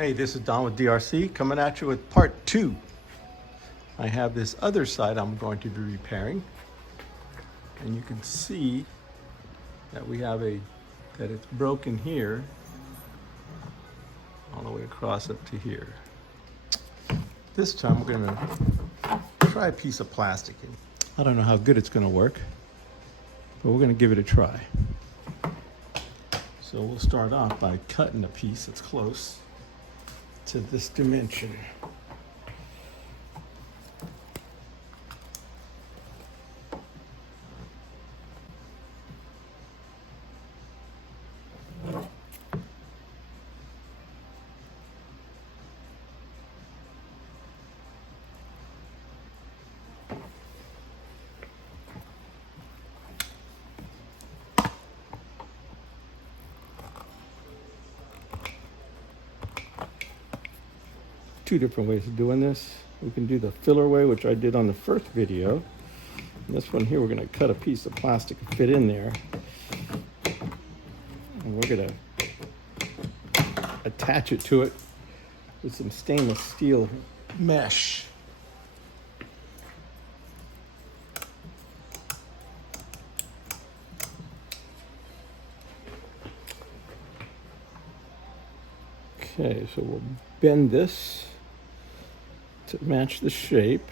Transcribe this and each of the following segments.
Hey, this is Don with DRC coming at you with part 2. I have this other side I'm going to be repairing, and you can see that that it's broken here all the way across up to here. This time we're going to try a piece of plastic. I don't know how good it's going to work, but we're going to give it a try. So we'll start off by cutting a piece that's close to this dimension. Two different ways of doing this. We can do the filler way, which I did on the first video. And this one here, we're going to cut a piece of plastic to fit in there. And we're going to attach it to it with some stainless steel mesh. Okay, so we'll bend this to match the shape.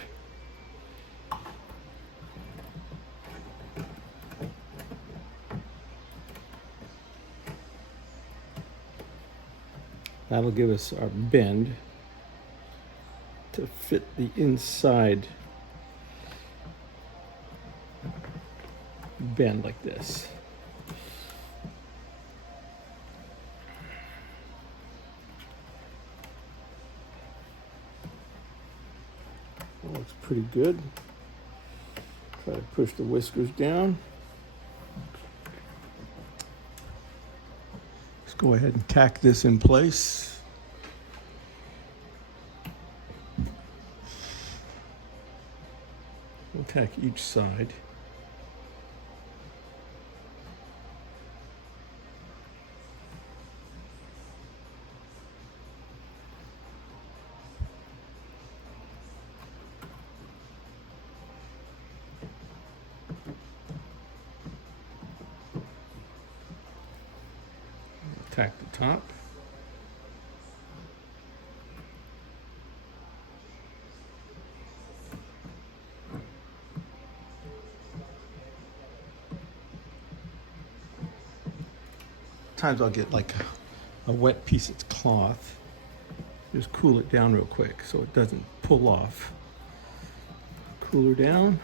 That'll give us our bend to fit the inside bend like this. That looks pretty good. Try to push the whiskers down. Let's go ahead and tack this in place. We'll tack each side. Tack the top. Sometimes I'll get like a wet piece of cloth. Just cool it down real quick so it doesn't pull off. Cool her down.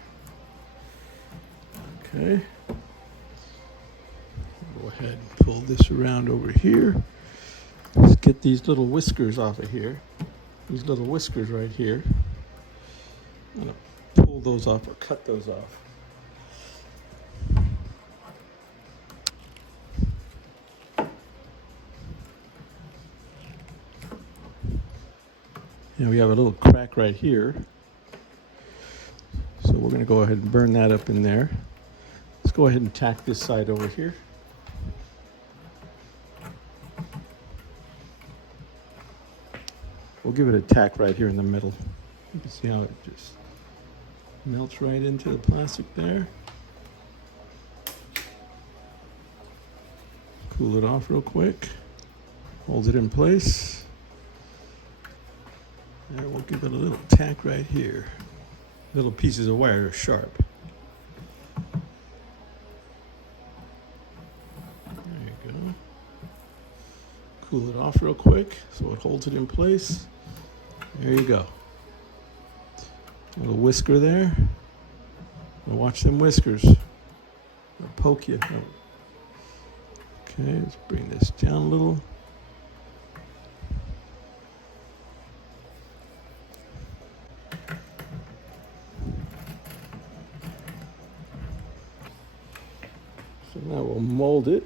Okay. Go ahead and pull this around over here. Let's get these little whiskers off of here. These little whiskers right here. I'm going to pull those off or cut those off. Now we have a little crack right here. So we're going to go ahead and burn that up in there. Let's go ahead and tack this side over here. We'll give it a tack right here in the middle. You can see how it just melts right into the plastic there. Cool it off real quick. Hold it in place. And we'll give it a little tack right here. Little pieces of wire are sharp. There you go. Cool it off real quick so it holds it in place. There you go. A little whisker there. Now watch them whiskers. They'll poke you. Okay, let's bring this down a little. So now we'll mold it.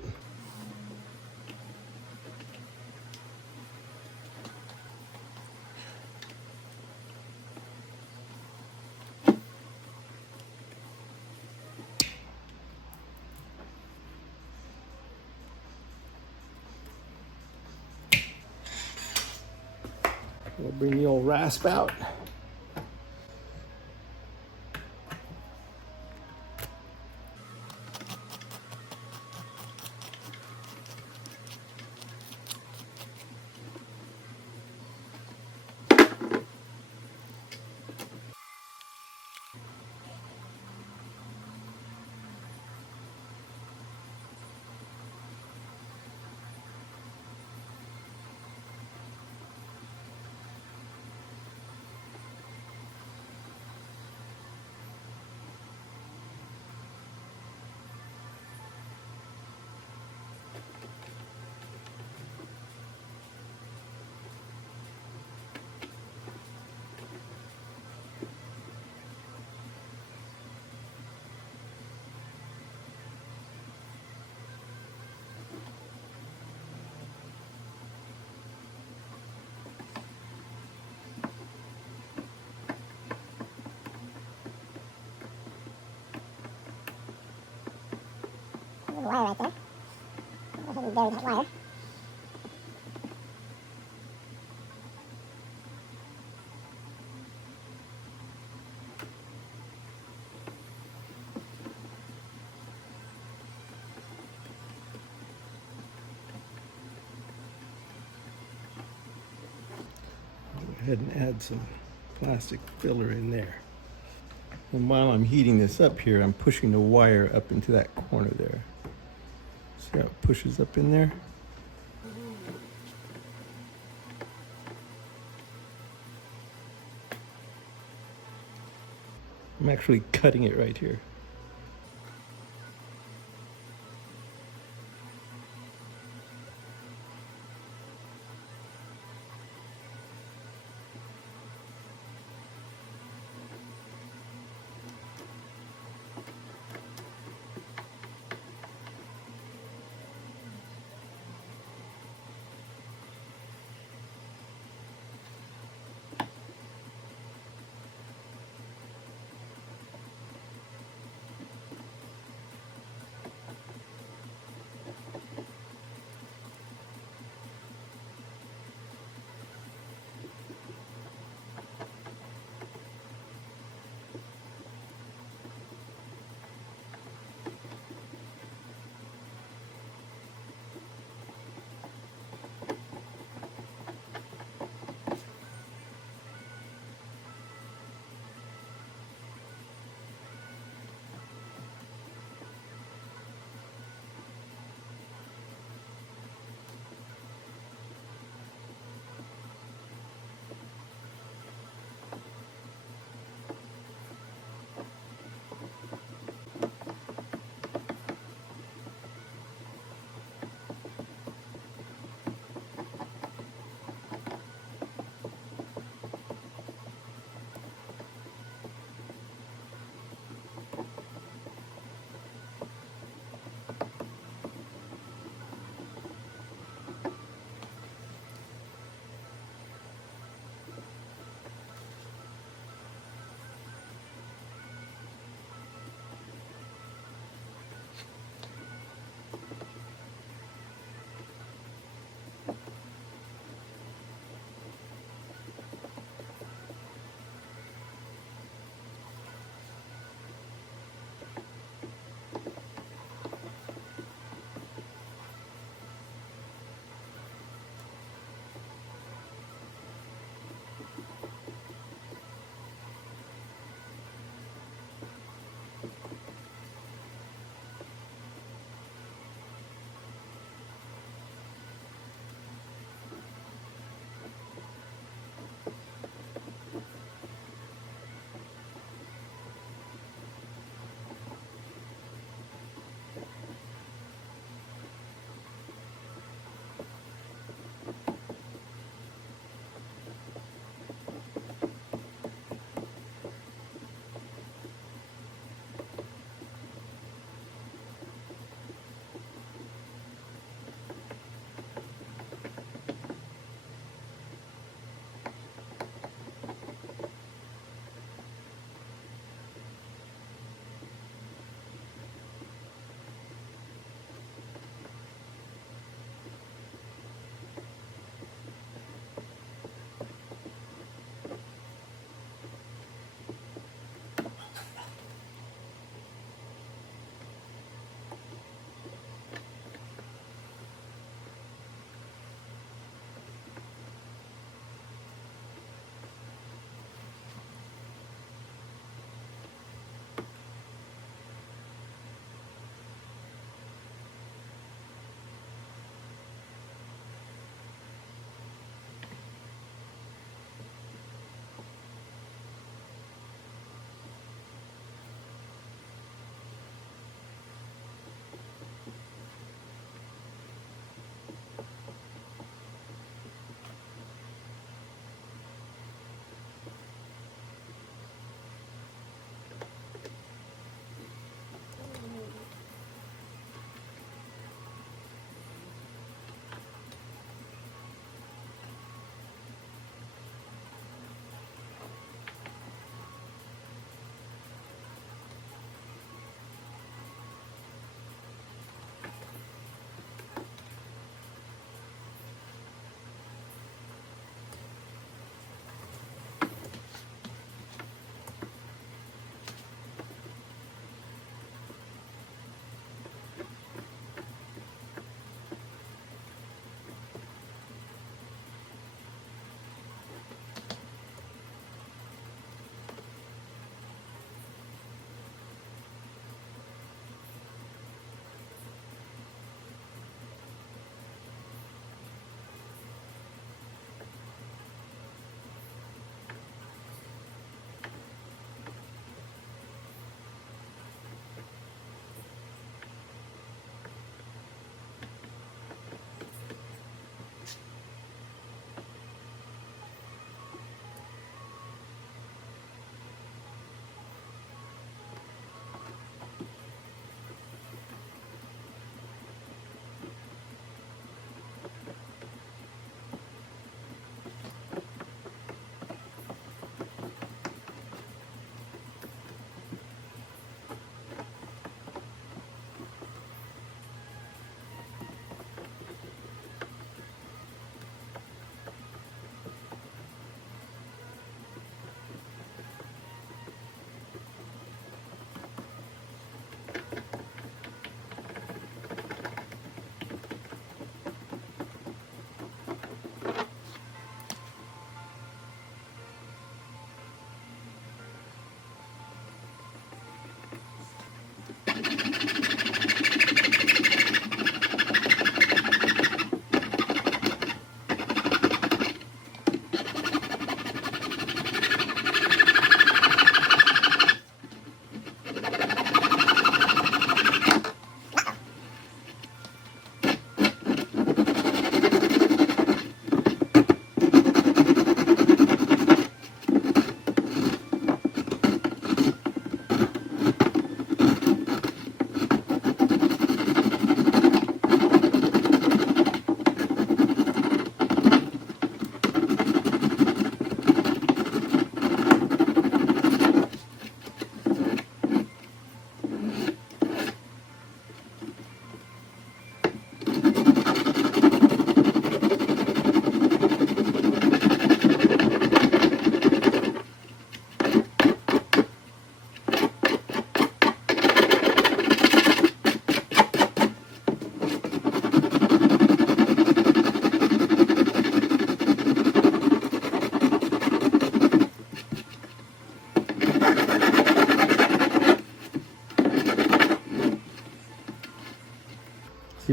We'll bring the old rasp out. There's a wire right there. Go ahead and bury that wire. Go ahead and add some plastic filler in there. And while I'm heating this up here, I'm pushing the wire up into that corner there. See how it pushes up in there? I'm actually cutting it right here.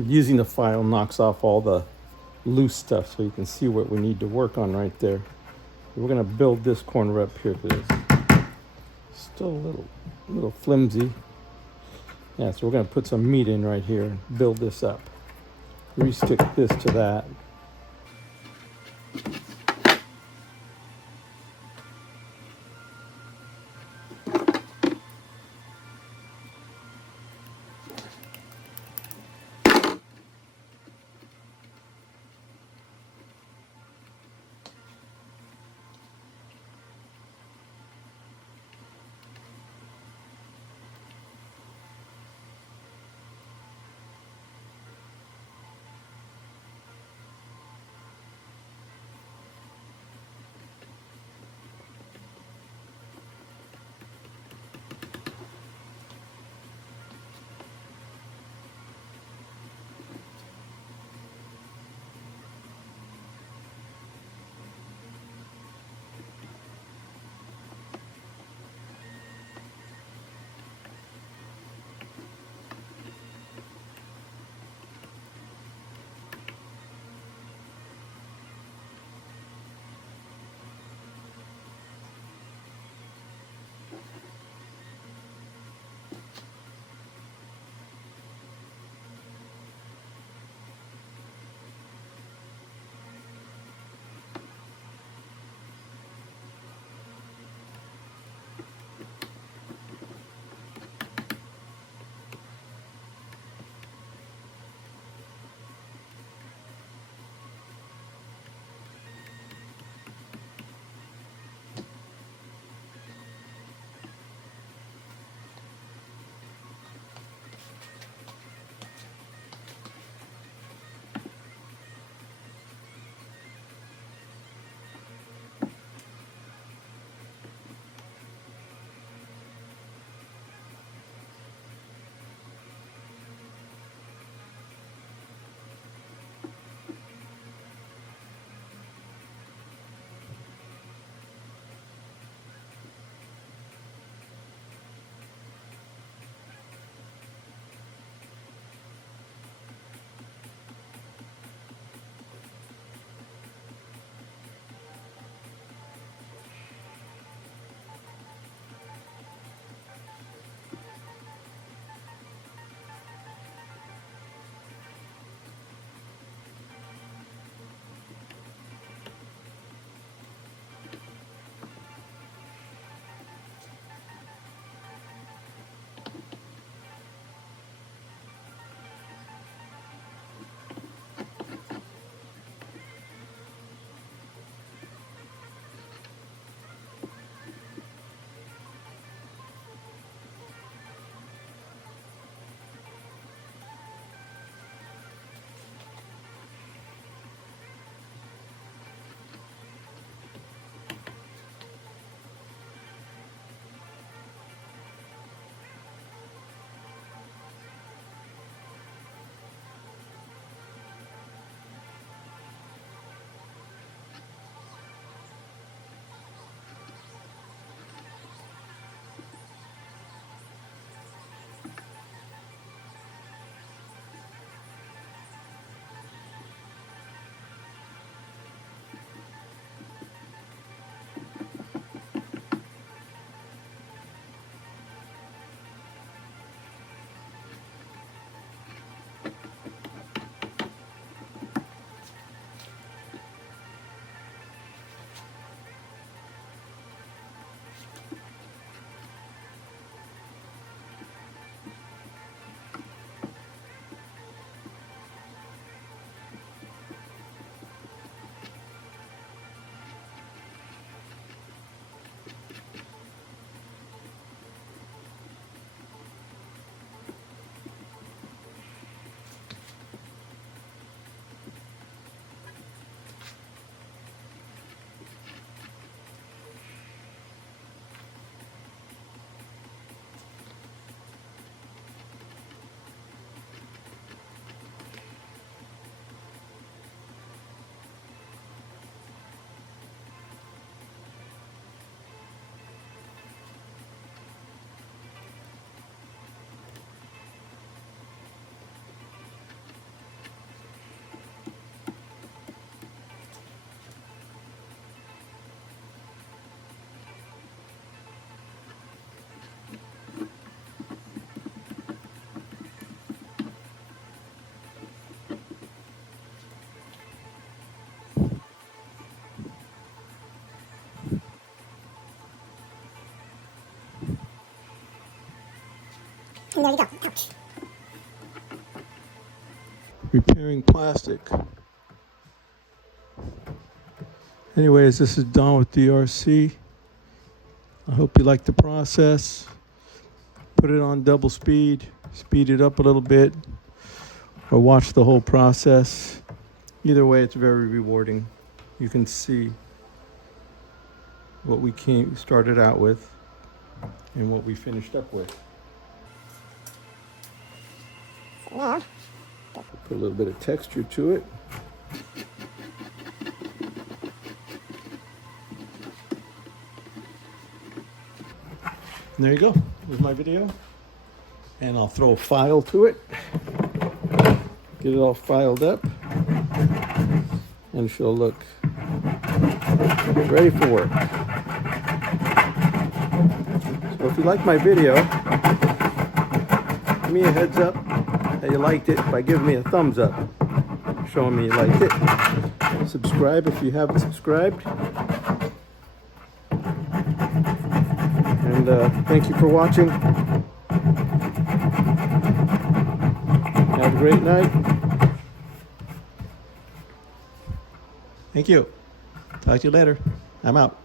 using the file knocks off all the loose stuff so you can see what we need to work on right there. We're going to build this corner up here because it's still a little flimsy. Yeah, so we're going to put some meat in right here and build this up. Re-stick this to that. And there you go. Ouch. Repairing plastic. Anyways, this is Don with DRC. I hope you like the process. Put it on double speed, speed it up a little bit, or watch the whole process. Either way, it's very rewarding. You can see what we started out with and what we finished up with. So now, Put a little bit of texture to it. And there you go. Here's my video. And I'll throw a file to it. Get it all filed up. And she'll look ready for work. So if you like my video, give me a heads up that you liked it by giving me a thumbs up, showing me you liked it. Subscribe if you haven't subscribed. And thank you for watching. Have a great night. Thank you. Talk to you later. I'm out.